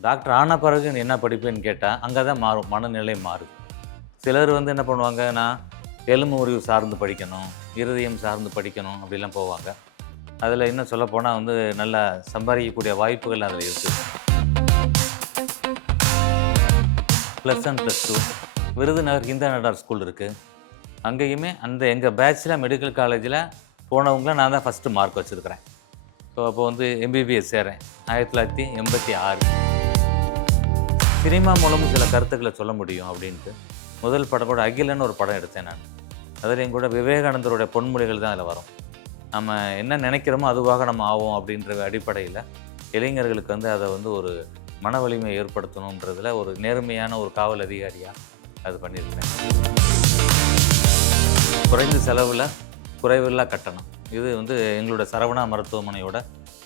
Doctor ஆன பிறகு என்ன படிப்பேன்னு கேட்டால் அங்கே தான் மாறும் மனநிலை மாறுது சிலர் வந்து என்ன பண்ணுவாங்க நான் எலும்பு முறிவு சார்ந்து படிக்கணும் இருதயம் சார்ந்து படிக்கணும் அப்படிலாம் போவாங்க. அதில் இன்னும் சொல்லப்போனால் வந்து நல்லா சம்பாதிக்கக்கூடிய வாய்ப்புகள் அதில் இருக்குது plus one plus two Virudhunagar Indira Nadar school இருக்குது அங்கேயுமே அந்த எங்கள் பேட்சில் மெடிக்கல் காலேஜில் போனவங்கள நான் தான் ஃபஸ்ட்டு மார்க் வச்சுருக்கிறேன். ஸோ அப்போ வந்து எம்பிபிஎஸ் சேரேன் ஆயிரத்தி தொள்ளாயிரத்தி எண்பத்தி ஆறு. சினிமா மூலமும் சில கருத்துக்களை சொல்ல முடியும் அப்படின்ட்டு. முதல் படம் கூட அகிலன்னு ஒரு படம் எடுத்தேன் நான். அதுலேயும் கூட விவேகானந்தருடைய பொன்மொழிகள் தான் அதில் வரும். நம்ம என்ன நினைக்கிறோமோ அதுவாக நம்ம ஆவோம் அப்படின்ற அடிப்படையில் இளைஞர்களுக்கு வந்து அதை வந்து ஒரு மன வலிமை ஏற்படுத்தணுன்றதில் ஒரு நேர்மையான ஒரு காவல் அதிகாரியாக அது பண்ணியிருக்கேன். குறைந்த செலவில் குறைவில்லா கட்டணம். இது வந்து எங்களோட சரவணா மருத்துவமனையோட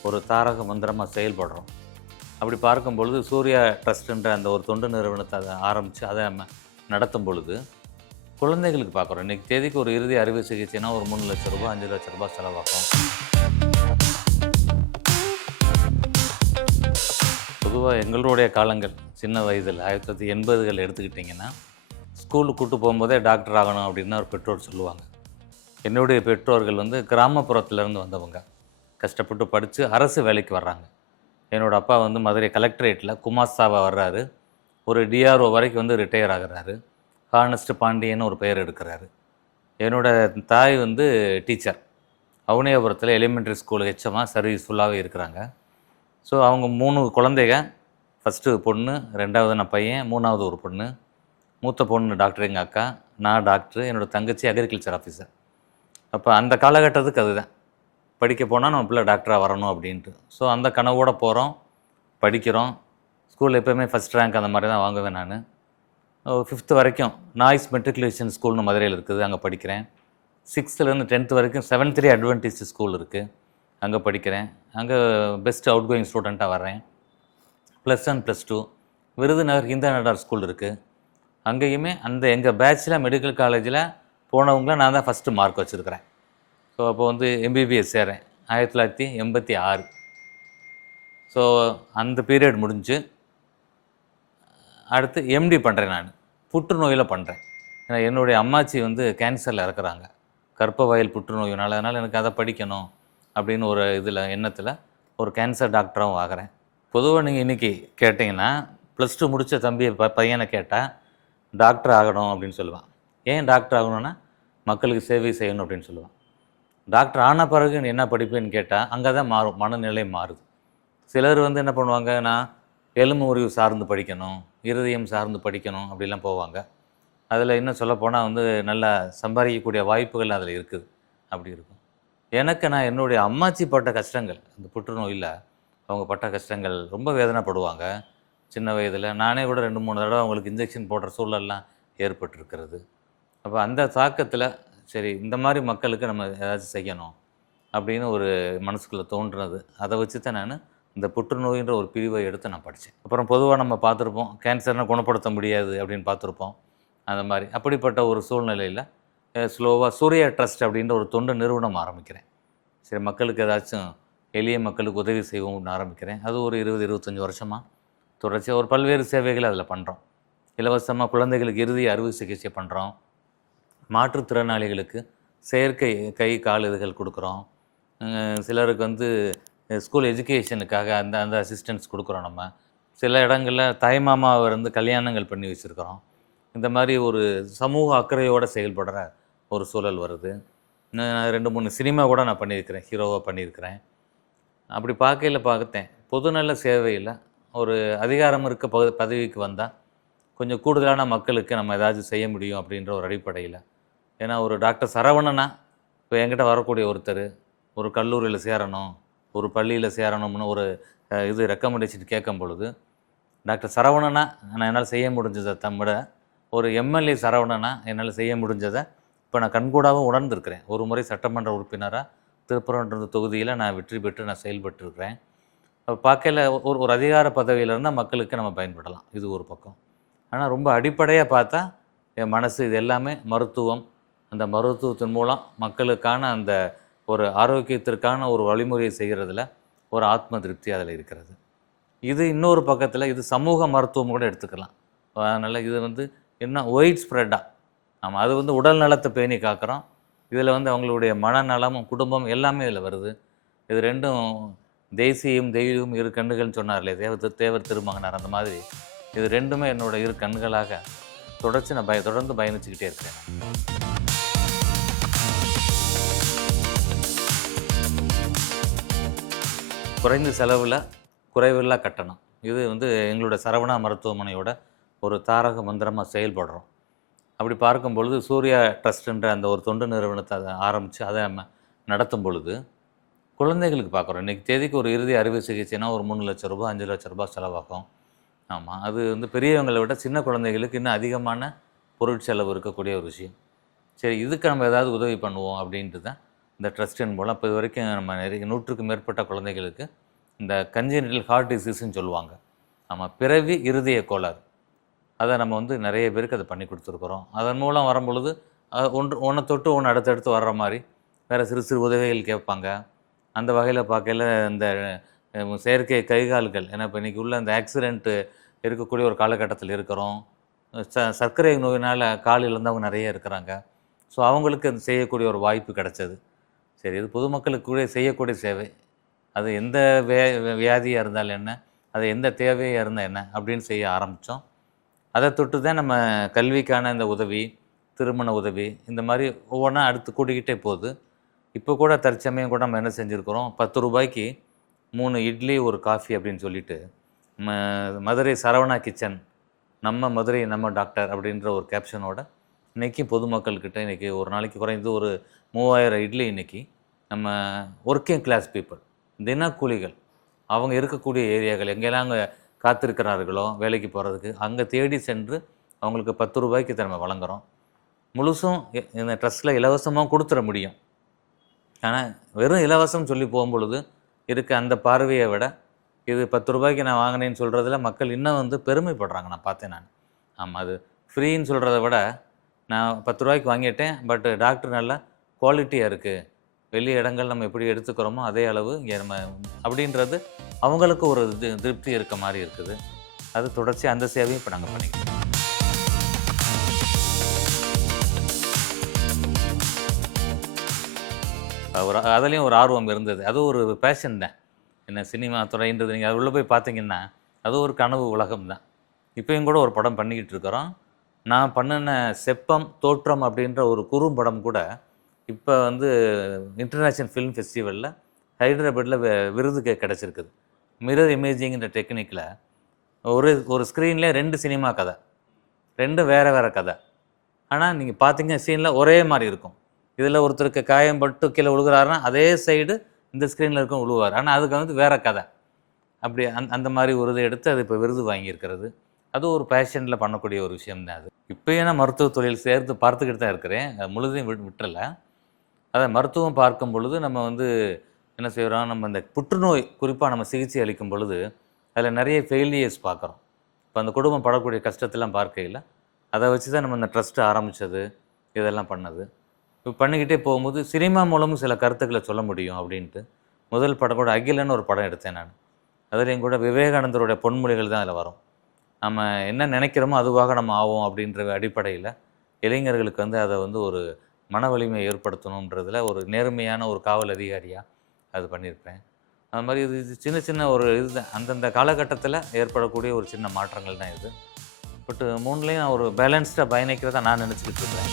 ஒரு தாரக மந்திரமாக செயல்படுறோம். அப்படி பார்க்கும் பொழுது சூர்யா ட்ரஸ்ட்ன்ற அந்த ஒரு தொண்டு நிறுவனத்தை அதை ஆரம்பித்து அதை நம்ம நடத்தும் பொழுது குழந்தைகளுக்கு பார்க்குறோம். இன்றைக்கி தேதிக்கு ஒரு இறுதி அறுவை சிகிச்சைனா ஒரு மூணு லட்ச ரூபா அஞ்சு லட்ச ரூபா செலவாகும். பொதுவாக எங்களுடைய காலங்கள் சின்ன வயதில் ஆயிரத்தி தொள்ளாயிரத்தி எண்பதுகள் எடுத்துக்கிட்டிங்கன்னா ஸ்கூலுக்கு கூட்டு போகும்போதே டாக்டர் ஆகணும் அப்படின்னு ஒரு பெற்றோர் சொல்லுவாங்க. என்னுடைய பெற்றோர்கள் வந்து கிராமப்புறத்துலேருந்து வந்தவங்க. கஷ்டப்பட்டு படித்து அரசு வேலைக்கு வர்றாங்க. என்னோட அப்பா வந்து மதுரை கலெக்டரேட்டில் குமாஸ்தாவா வர்றாரு. ஒரு டிஆர்ஓ வரைக்கும் வந்து ரிட்டையர் ஆகிறாரு. ஹானஸ்ட் பாண்டியன்னு ஒரு பெயர் எடுக்கிறாரு. என்னோடய தாய் வந்து டீச்சர். அவனியாபுரத்தில் எலிமெண்ட்ரி ஸ்கூல் ஹெச்எம்மா சர்வீஸ் ஃபுல்லாகவே இருக்கிறாங்க. ஸோ அவங்க மூணு குழந்தைங்க ஃபஸ்ட்டு பொண்ணு ரெண்டாவது நான் பையன் மூணாவது ஒரு பொண்ணு. மூத்த பொண்ணு டாக்டர் எங்கள் அக்கா நான் டாக்டர் என்னோட தங்கச்சி அக்ரிகல்ச்சர் ஆஃபீஸர் அப்போ அந்த காலகட்டத்துக்கு அதுதான். படிக்க போனால் நம்ம பிள்ளை டாக்டராக வரணும் அப்படின்ட்டு. ஸோ அந்த கனவோடு போகிறோம் படிக்கிறோம். ஸ்கூலில் எப்போயுமே ஃபஸ்ட் ரேங்க் அந்த மாதிரி தான் வாங்குவேன் நான். ஃபிஃப்த்து வரைக்கும் நாய்ஸ் மெட்ரிகுலேஷன் ஸ்கூல்னு மதுரையில் இருக்குது. அங்கே படிக்கிறேன். சிக்ஸ்த்துலேருந்து டென்த்து வரைக்கும் செவன்த் த்ரீ அட்வென்டிஸ்ட் ஸ்கூல் இருக்குது அங்கே படிக்கிறேன். அங்கே பெஸ்ட் அவுட் கோயிங் ஸ்டூடெண்ட்டாக வர்றேன். Plus one plus two Virudhunagar Indira Nadar school இருக்குது அங்கேயுமே அந்த எங்கள் பேட்சில் மெடிக்கல் காலேஜில் போனவங்கள நான் தான் ஃபஸ்ட்டு மார்க் வச்சுருக்கிறேன். ஸோ அப்போ வந்து எம்பிபிஎஸ் சேரேன் ஆயிரத்தி தொள்ளாயிரத்தி எண்பத்தி ஆறு. ஸோ அந்த பீரியட் முடிஞ்சு அடுத்து எம்டி பண்ணுறேன் நான். புற்றுநோயில் பண்ணுறேன் ஏன்னா என்னுடைய அம்மாச்சி வந்து கேன்சரில் இறக்குறாங்க. கர்ப்பவாயில் புற்றுநோயினால் அதனால் எனக்கு அதை படிக்கணும் அப்படின்னு ஒரு இதில் எண்ணத்தில் ஒரு கேன்சர் டாக்டராகவும் ஆகிறேன். பொதுவாக நீங்கள் இன்றைக்கி கேட்டிங்கன்னா ப்ளஸ் டூ முடித்த தம்பி ப பையனை கேட்டால் டாக்டர் ஆகணும் அப்படின்னு சொல்லுவான். ஏன் டாக்டர் ஆகணும்னா மக்களுக்கு சேவை செய்யணும் அப்படின்னு சொல்லுவான். டாக்டர் ஆன பிறகு நீ என்ன படிப்பேன்னு கேட்டால் அங்கே தான் மாறும் மனநிலை மாறுது. சிலர் வந்து என்ன பண்ணுவாங்க நான் எலும்பு முறிவு சார்ந்து படிக்கணும் இருதயம் சார்ந்து படிக்கணும் அப்படிலாம் போவாங்க. அதில் இன்னும் சொல்லப்போனால் வந்து நல்லா சம்பாதிக்கக்கூடிய வாய்ப்புகள் அதில் இருக்குது. அப்படி இருக்கும். எனக்கு நான் என்னுடைய அம்மாச்சி பட்ட கஷ்டங்கள் அந்த புற்றுநோயில் அவங்க பட்ட கஷ்டங்கள் ரொம்ப வேதனைப்படுவாங்க. சின்ன வயதில் நானே கூட ரெண்டு மூணு தடவை அவங்களுக்கு இன்ஜெக்ஷன் போடுற சூழல்லாம் ஏற்பட்டிருக்கிறது. அப்போ அந்த தாக்கத்தில் சரி இந்த மாதிரி மக்களுக்கு நம்ம ஏதாச்சும் செய்யணும் அப்படின்னு ஒரு மனசுக்குள்ளே தோன்றுனது அதை வச்சு தான் நான் இந்த புற்றுநோயின்ற ஒரு பிரிவை எடுத்து நான் படித்தேன் அப்புறம் பொதுவாக நம்ம பார்த்துருப்போம் கேன்சர்னால் குணப்படுத்த முடியாது அப்படின்னு பார்த்துருப்போம். அந்த மாதிரி. அப்படிப்பட்ட ஒரு சூழ்நிலையில் ஸ்லோவாக சூர்யா ட்ரஸ்ட் அப்படின்ற ஒரு தொண்டு நிறுவனம் ஆரம்பிக்கிறேன். சரி மக்களுக்கு ஏதாச்சும் எளிய மக்களுக்கு உதவி செய்வோம்னு ஆரம்பிக்கிறேன். அது ஒரு இருபது இருபத்தஞ்சி வருஷமாக தொடர்ச்சியாக ஒரு பல்வேறு சேவைகளை அதில் பண்ணுறோம் இலவசமாக குழந்தைகளுக்கு இறுதி அறுவை சிகிச்சை பண்ணுறோம் மாற்றுத்திறனாளிகளுக்கு செயற்கை கை கால் இதுகள் கொடுக்குறோம். சிலருக்கு வந்து ஸ்கூல் எஜுகேஷனுக்காக அந்த அந்த அசிஸ்டன்ஸ் கொடுக்குறோம் நம்ம. சில இடங்களில் தாய்மாமாவை வந்து கல்யாணங்கள் பண்ணி வச்சுருக்கிறோம். இந்த மாதிரி ஒரு சமூக அக்கறையோடு செயல்படுற ஒரு சூழல் வருது. நான் ரெண்டு மூணு சினிமா கூட நான் பண்ணியிருக்கிறேன். ஹீரோவாக பண்ணியிருக்கிறேன். அப்படி பார்க்கையில் பார்த்தேன் பொதுநல சேவையில் ஒரு அதிகாரம் இருக்க பகு பதவிக்கு வந்தால் கொஞ்சம் கூடுதலான மக்களுக்கு நம்ம ஏதாச்சும் செய்ய முடியும் அப்படின்ற ஒரு அடிப்படையில் ஏன்னா ஒரு டாக்டர் சரவணனா இப்போ என்கிட்ட வரக்கூடிய ஒருத்தர் ஒரு கல்லூரியில் சேரணும் ஒரு பள்ளியில் சேரணும்னு ஒரு இது ரெக்கமெண்டேஷன் கேட்கும் பொழுது டாக்டர் சரவணனா நான் என்னால் செய்ய முடிஞ்சதை தம்மிட ஒரு எம்எல்ஏ சரவணனா என்னால் செய்ய முடிஞ்சதை இப்போ நான் கண்கூடாகவும் உணர்ந்திருக்கிறேன். ஒரு முறை சட்டமன்ற உறுப்பினராக திருப்பரங்குன்ற தொகுதியில் நான் வெற்றி பெற்று நான் செயல்பட்டுருக்கிறேன். அப்போ பார்க்கையில் ஒரு ஒரு அதிகார பதவியில் இருந்தால் மக்களுக்கு நம்ம பயன்படலாம். இது ஒரு பக்கம். ஆனால் ரொம்ப அடிப்படையாக பார்த்தா என் மனசு இது எல்லாமே மருத்துவம் அந்த மருத்துவத்தின் மூலம் மக்களுக்கான அந்த ஒரு ஆரோக்கியத்திற்கான ஒரு வழிமுறையை செய்கிறதுல ஒரு ஆத்ம திருப்தி அதில் இருக்கிறது. இது இன்னொரு பக்கத்தில் இது சமூக மருத்துவம் கூட எடுத்துக்கலாம். அதனால் இது வந்து என்ன ஒயிட் ஸ்ப்ரெட்டாக ஆமாம் அது வந்து உடல் நலத்தை பேணி காக்கிறோம். இதில் வந்து அவங்களுடைய மனநலமும் குடும்பம் எல்லாமே இதில் வருது. இது ரெண்டும் தேசியம் தெய்வம் இரு கண்ணுகள்னு சொன்னார்லே தேவர் தேவர் திருமகனார் அந்த மாதிரி. இது ரெண்டுமே என்னோட இரு கண்களாக தொடர்ச்சி நான் பய தொடர்ந்து பயணிச்சுக்கிட்டே இருக்கேன் குறைந்த செலவில் குறைவில்லா கட்டணம். இது வந்து எங்களோட சரவணா மருத்துவமனையோட ஒரு தாரக மந்திரமாக செயல்படுறோம். அப்படி பார்க்கும் பொழுது சூர்யா ட்ரஸ்ட்ன்ற அந்த ஒரு தொண்டு நிறுவனத்தை அதை ஆரம்பித்து அதை நம்ம நடத்தும் பொழுது குழந்தைகளுக்கு பார்க்குறோம். இன்றைக்கி தேதிக்கு ஒரு இறுதி அறுவை சிகிச்சைனா ஒரு மூணு லட்ச ரூபாய் அஞ்சு லட்ச ரூபா செலவாகும். ஆமாம் அது வந்து பெரியவங்களை விட சின்ன குழந்தைகளுக்கு இன்னும் அதிகமான பொருட்செலவு இருக்கக்கூடிய ஒரு விஷயம். சரி இதுக்கு நம்ம ஏதாவது உதவி பண்ணுவோம் அப்படின்ட்டு தான் இந்த ட்ரஸ்டின் மூலம் இப்போ இது வரைக்கும் நம்ம நிறைய நூற்றுக்கும் மேற்பட்ட குழந்தைகளுக்கு இந்த கன்ஜெனிட்டல் ஹார்ட் டிசீஸ்ன்னு சொல்லுவாங்க. ஆமாம் பிறவி இருதய கோளாறு. அதை நம்ம வந்து நிறைய பேருக்கு அதை பண்ணி கொடுத்துருக்குறோம். அதன் மூலம் வரும்பொழுது ஒன்று ஒன்றை தொட்டு ஒன்று அடுத்தடுத்து வர்ற மாதிரி வேறு சிறு சிறு உதவிகள் கேட்பாங்க. அந்த வகையில் பார்க்கையில இந்த செயற்கை கைகால்கள் ஏன்னா இப்போ இன்றைக்கி உள்ள இந்த ஆக்சிடெண்ட்டு இருக்கக்கூடிய ஒரு காலகட்டத்தில் இருக்கிறோம். ச சர்க்கரை நோயினால் கால் இழந்தவங்க நிறைய இருக்கிறாங்க. ஸோ அவங்களுக்கு அது செய்யக்கூடிய ஒரு வாய்ப்பு கிடச்சது. சரி இது பொதுமக்களுக்கு கூட செய்யக்கூடிய சேவை. அது எந்த வே வியாதியாக இருந்தாலும் என்ன? அது எந்த தேவையாக இருந்தால் என்ன? அப்படின்னு செய்ய ஆரம்பித்தோம் அதை தொட்டு தான் நம்ம கல்விக்கான இந்த உதவி திருமண உதவி இந்த மாதிரி ஒவ்வொன்றா அடுத்து கூட்டிக்கிட்டே போகுது. இப்போ கூட தற்சமயம் கூட நம்ம என்ன செஞ்சுருக்கிறோம்? பத்து ரூபாய்க்கு மூணு இட்லி ஒரு காஃபி அப்படின்னு சொல்லிட்டு ம மதுரை சரவணா கிச்சன் நம்ம மதுரை நம்ம டாக்டர் அப்படின்ற ஒரு கேப்ஷனோட இன்றைக்கி பொதுமக்கள்கிட்ட இன்றைக்கி ஒரு நாளைக்கு குறைந்தது ஒரு மூவாயிரம் இட்லி இன்றைக்கி நம்ம ஒர்க்கிங் கிளாஸ் பீப்புள் தினக்கூலிகள். அவங்க இருக்கக்கூடிய ஏரியாக்கள் எங்கெல்லாம் அங்கே காத்திருக்கிறார்களோ வேலைக்கு போகிறதுக்கு அங்கே தேடி சென்று அவங்களுக்கு பத்து ரூபாய்க்கு நம்ம வழங்குறோம். முழுசும் இந்த ட்ரஸ்ட்டில் இலவசமாக கொடுத்துட முடியும். ஆனால் வெறும் இலவசம் சொல்லி போகும்பொழுது இருக்க அந்த பார்வையை விட இது பத்து ரூபாய்க்கு நான் வாங்கினேன்னு சொல்கிறதுல மக்கள் இன்னும் வந்து பெருமைப்படுறாங்க நான் பார்த்தேன் நான். ஆமாம் அது ஃப்ரீன்னு சொல்கிறத விட நான் பத்து ரூபாய்க்கு வாங்கிட்டேன் பட் டாக்டர் நல்லா குவாலிட்டியாக இருக்குது வெளி இடங்கள் நம்ம எப்படி எடுத்துக்கிறோமோ அதே அளவு இங்கே நம்ம அப்படின்றது அவங்களுக்கு ஒரு இது திருப்தி இருக்க மாதிரி இருக்குது. அது தொடர்ச்சி அந்த சேவையும் இப்போ நாங்கள் பண்ணிக்கிறோம். ஒரு அதுலேயும் ஒரு ஆர்வம் இருந்தது. அது ஒரு பேஷன் தான். என்ன சினிமா துறைன்றது நீங்கள் அது உள்ளே போய் பார்த்தீங்கன்னா அது ஒரு கனவு உலகம் தான். இப்போயும் கூட ஒரு படம் பண்ணிக்கிட்டு இருக்கிறோம். நான் பண்ணின செப்பம் தோற்றம் அப்படின்ற ஒரு குறும்படம் கூட இப்போ வந்து இன்டர்நேஷ்னல் ஃபிலிம் ஃபெஸ்டிவலில் ஹைதராபாத்தில் விருது கிடச்சிருக்குது. மிரர் இமேஜிங்கிற டெக்னிக்கில் ஒரு ஒரு ஸ்க்ரீன்லேயே ரெண்டு சினிமா கதை. ரெண்டும் வேறு வேறு கதை. ஆனால் நீங்கள் பார்த்தீங்க சீனில் ஒரே மாதிரி இருக்கும். இதில் ஒருத்தருக்கு காயம் பட்டு கீழே விழுகிறாருன்னா அதே சைடு இந்த ஸ்க்ரீனில் இருக்கும் விழுவார். ஆனால் அதுக்கு வந்து வேறு கதை. அப்படி அந் அந்த மாதிரி ஒரு இதை எடுத்து அது இப்போ விருது வாங்கியிருக்கிறது. அது ஒரு பேஷனில் பண்ணக்கூடிய ஒரு விஷயம் தான் அது. இப்போயே நான் மருத்துவ தொழில் சேர்த்து பார்த்துக்கிட்டு தான் இருக்கிறேன். முழுதையும் விட் விட்டுறல. அதை மருத்துவம் பார்க்கும் பொழுது நம்ம வந்து என்ன செய்கிறோம் நம்ம இந்த புற்றுநோய் குறிப்பாக நம்ம சிகிச்சை அளிக்கும் பொழுது அதில் நிறைய ஃபெயிலியர்ஸ் பார்க்குறோம். இப்போ அந்த குடும்பம் படக்கூடிய கஷ்டத்தெல்லாம் பார்க்கையில் அதை வச்சு தான் நம்ம இந்த ட்ரஸ்ட்டு ஆரம்பித்தது இதெல்லாம் பண்ணது. இப்போ பண்ணிக்கிட்டே போகும்போது சினிமா மூலமும் சில கருத்துக்களை சொல்ல முடியும் அப்படின்ட்டு. முதல் படம் கூட அகிலன்னு ஒரு படம் எடுத்தேன் நான். அதுலேயும் கூட விவேகானந்தருடைய பொன்மொழிகள் தான் அதில் வரும். நம்ம என்ன நினைக்கிறோமோ அதுவாக நம்ம ஆவோம் அப்படின்ற அடிப்படையில் இளைஞர்களுக்கு வந்து அதை வந்து ஒரு மன வலிமை ஏற்படுத்தணுன்றதுல ஒரு நேர்மையான ஒரு காவல் அதிகாரியாக அது பண்ணியிருப்பேன். அது மாதிரி இது இது சின்ன சின்ன ஒரு இது அந்தந்த காலகட்டத்தில் ஏற்படக்கூடிய ஒரு சின்ன மாற்றங்கள் தான் இது. பட் மூணுலேயும் நான் ஒரு பேலன்ஸ்டாக பயணிக்கிறதா நான் நினச்சிக்கிட்டு இருக்கிறேன்.